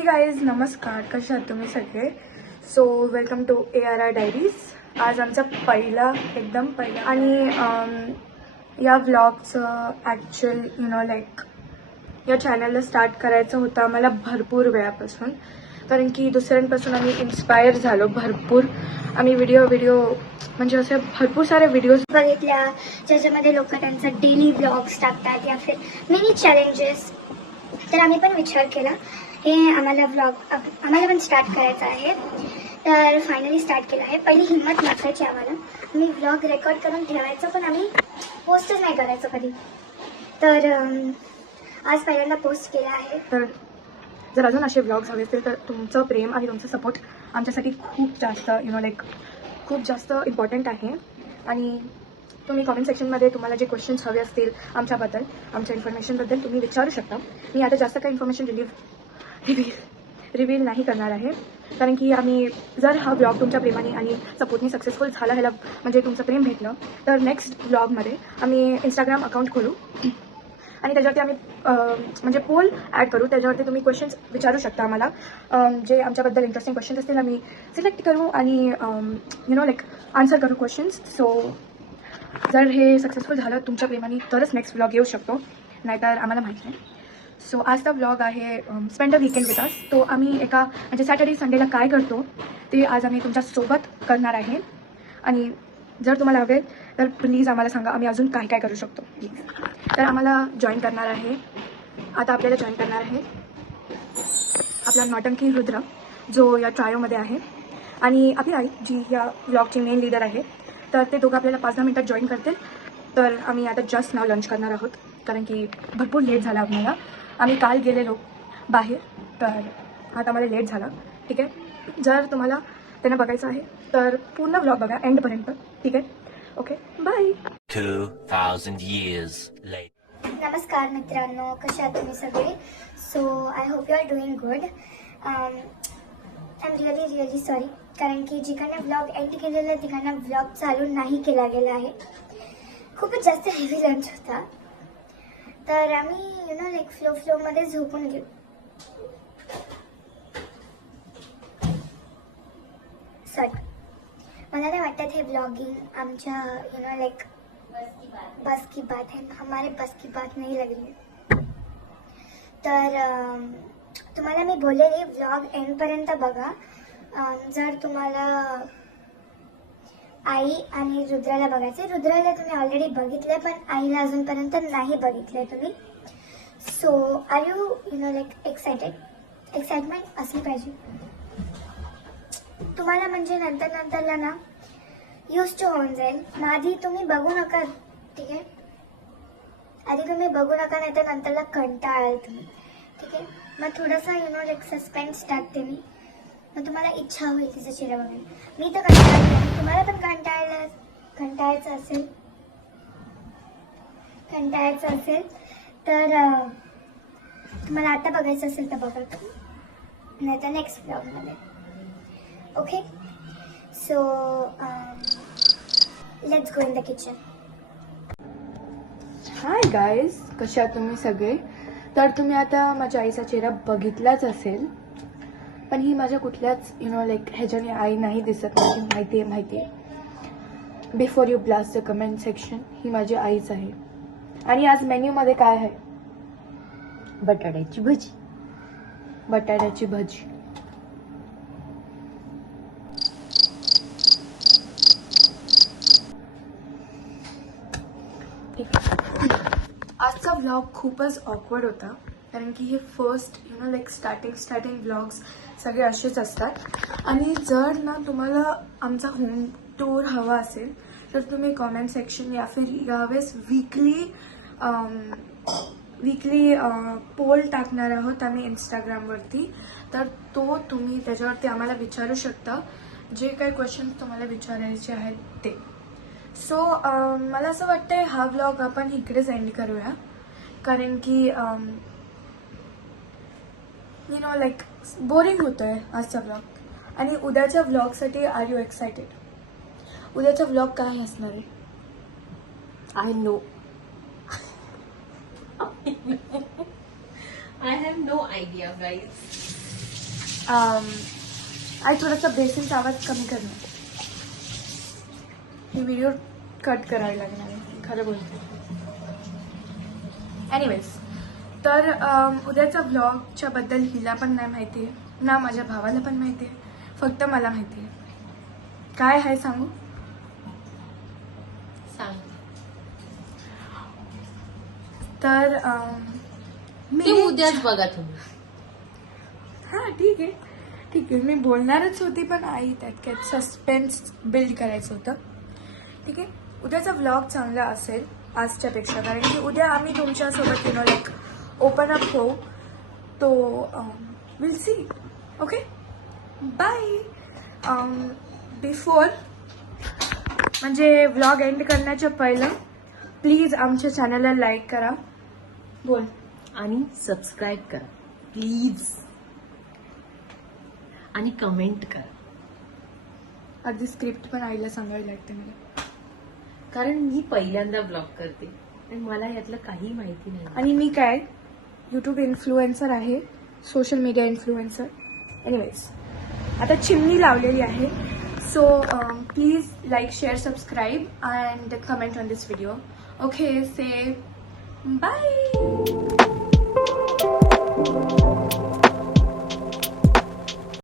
हे गाईज नमस्कार, कसे आहात तुम्ही सगळे. So welcome to ARR diaries. आज आमचा एकदम पहिला आणि या व्लॉगचं ॲक्च्युअल लाईक या चॅनलला स्टार्ट करायचं होतं आम्हाला भरपूर वेळापासून, कारण की दुसऱ्यांपासून आम्ही इन्स्पायर झालो. भरपूर आम्ही व्हिडिओ म्हणजे असे भरपूर सारे व्हिडिओज बघितल्या ज्याच्यामध्ये लोक त्यांचा डेली व्लॉग्स टाकतात या फिर मिनी चॅलेंजेस. तर आम्ही पण विचार केला हे आम्हाला आम्हाला पण स्टार्ट करायचं आहे. तर फायनली स्टार्ट केलं आहे. पहिली हिंमत नसायची आम्हाला. आम्ही व्लॉग रेकॉर्ड करून ठेवायचं, पण आम्ही पोस्टच नाही करायचो कधी. तर आज पहिल्यांदा पोस्ट केला आहे. तर जर अजून असे व्लॉग्स हवे असतील तर तुमचं प्रेम आणि तुमचं सपोर्ट आमच्यासाठी खूप जास्त खूप जास्त इम्पॉर्टंट आहे. आणि तुम्ही कॉमेंट सेक्शनमध्ये तुम्हाला जे क्वेश्चन्स हवे असतील आमच्याबद्दल, आमच्या इन्फॉर्मेशनबद्दल तुम्ही विचारू शकता. मी आता जास्त काही इन्फॉर्मेशन रिव्हील नाही करणार आहे, कारण की आम्ही जर हा व्लॉग तुमच्या प्रेमाने आणि सपोर्टने सक्सेसफुल झाला, ह्याला म्हणजे तुमचं प्रेम भेटलं, तर नेक्स्ट व्लॉगमध्ये आम्ही इंस्टाग्राम अकाउंट खोलू आणि त्याच्यावरती आम्ही म्हणजे पोल ॲड करू. त्याच्यावरती तुम्ही क्वेश्चन्स विचारू शकता आम्हाला. जे आमच्याबद्दल इंटरेस्टिंग क्वेश्चन्स असतील आम्ही सिलेक्ट करू आणि आन्सर करू क्वेश्चन्स. सो जर हे सक्सेसफुल झालं तुमच्या प्रेमाने तरच नेक्स्ट व्लॉग येऊ शकतो, नाहीतर आम्हाला माहीत नाही. सो आजचा व्लॉग आहे spend a weekend with us. तो आम्ही म्हणजे सॅटर्डे संडेला काय करतो ते आज आम्ही तुमच्यासोबत करणार आहे. आणि जर तुम्हाला हवे तर प्लीज आम्हाला सांगा, आम्ही अजून काय काय करू शकतो प्लीज. तर आम्हाला जॉईन करणार आहे आपल्याला जॉईन करणार आहे आपला नौटंकी रुद्र, जो या ट्रायोमध्ये आहे, आणि आपली आई जी या व्लॉगची मेन लीडर आहे. तर ते दोघं आपल्याला 5-10 मिनिटात जॉईन करतील. तर आम्ही आता जस्ट नाव लंच करणार आहोत, कारण की भरपूर लेट झाला आम्हाला. आम्ही काल गेलेलो बाहेर, तर आता मला लेट झाला. ठीक आहे, जर तुम्हाला त्यांना बघायचं आहे तर पूर्ण व्लॉग बघा एंडपर्यंत. ठीक आहे, ओके, बाय. 2000 years later. नमस्कार मित्रांनो, कसे आहात तुम्ही सगळे. So I hope you are doing good. I am really sorry, कारण की जिकडनं व्लॉग एंड केलेला तिकडनं व्लॉग चालू नाही केला गेला आहे. खूपच जास्त हेवी लंच होता, तर आम्ही फ्लोमध्ये झोपून गेलो. सॉरी, मला नाही वाटत हे ब्लॉगिंग आमच्या बस की बात है. हमारे बस की बात नहीं लग रही. तर तुम्हाला मी बोललेली व्लॉग एंडपर्यंत बघा. जर तुम्हाला आई आणि रुद्राला बघायचे, रुद्राला तुम्ही ऑलरेडी बघितलंय, पण आईला अजूनपर्यंत नाही बघितलंय तुम्ही. सो आर यू एक्साइटमेंट असली पाहिजे तुम्हाला, म्हणजे नंतरला ना यूज टू होऊन जाईल. मग आधी तुम्ही बघू नका, ठीक आहे. आधी तुम्ही बघू नका, नाही तर नंतरला कंटाळाल तुम्ही. ठीक आहे, मग थोडासा सस्पेन्स टाकते मी, मग तुम्हाला इच्छा होईल तिचा चेहरा बघायला. मी तर कंटाळले, तुम्हाला पण कंटाळायचं असेल तर तुम्हाला आता बघायचं असेल तर बघा, नाही तर नेक्स्ट ब्लॉगमध्ये. Okay, so let's go in the kitchen. Hi guys, कसे आहात तुम्ही सगळे. तर तुम्ही आता माझ्या आईचा चेहरा बघितलाच असेल, पण ही माझ्या कुठल्याच ह्याच्याने आई नाही दिसत. माझी माहिती आहे. Before you blast the comment section, ही माझी आईच आहे. आणि आज मेन्यूमध्ये काय आहे? बटाट्याची भजी. आजचा व्लॉग खूपच ऑकवर्ड होता, कारण की हे फर्स्ट स्टार्टिंग व्लॉग्स सगळे असेच असतात. आणि जर ना तुम्हाला आमचा होम टूर हवा असेल तर तुम्ही कॉमेंट सेक्शन या फिर यावेळेस वीकली पोल टाकणार आहोत आम्ही इंस्टाग्रामवरती. तर तुम्ही त्याच्यावरती आम्हाला विचारू शकता जे काही क्वेश्चन्स तुम्हाला विचारायचे आहेत ते. सो मला असं वाटतंय हा व्लॉग आपण इकडेच एंड करूया, कारण की बोरिंग होतोय आजचा व्लॉग. आणि उद्याच्या व्लॉगसाठी आर यू एक्सायटेड? उद्याचा व्लॉग काय असणार आहे? I know. I have no idea, guys. आई थोडासा बेसिनचा आवाज कमी करणार. ही व्हिडिओ कट करायला लागणार आहे, खरं बोलते. एनिवेज, तर उद्याचा व्लॉगच्या बद्दल हिला पण नाही माहिती आहे ना, माझ्या भावाला पण माहिती आहे, फक्त मला माहिती आहे. काय आहे सांगू? सांग. तर ते उद्याच बघा तुम्ही. हां ठीक आहे ठीक आहे, मी बोलणारच होती, पण आई त्यात काय सस्पेन्स बिल्ड करायचं होतं. ठीक आहे, उद्याचा व्लॉग चांगला असेल आजच्यापेक्षा, कारण की उद्या आम्ही तुमच्यासोबत लाईक ओपन अप होऊ. तो will see. Okay, bye. Before म्हणजे व्लॉग एंड करण्याच्या पहिलं प्लीज आमच्या चॅनलला लाईक करा. बोल. आणि सबस्क्राईब करा प्लीज, आणि कमेंट करा, आधी स्क्रिप्ट पण आईला सांगायला लागते मला, कारण मी पहिल्यांदा ब्लॉग करते आणि मला यातलं काही माहिती नाही. आणि मी काय यूट्यूब इन्फ्लुएन्सर आहे, सोशल मीडिया इन्फ्लुएन्सर. एनिवेज, आता चिमणी लावलेली आहे. So please like, share, subscribe and comment on this video. Okay, say bye.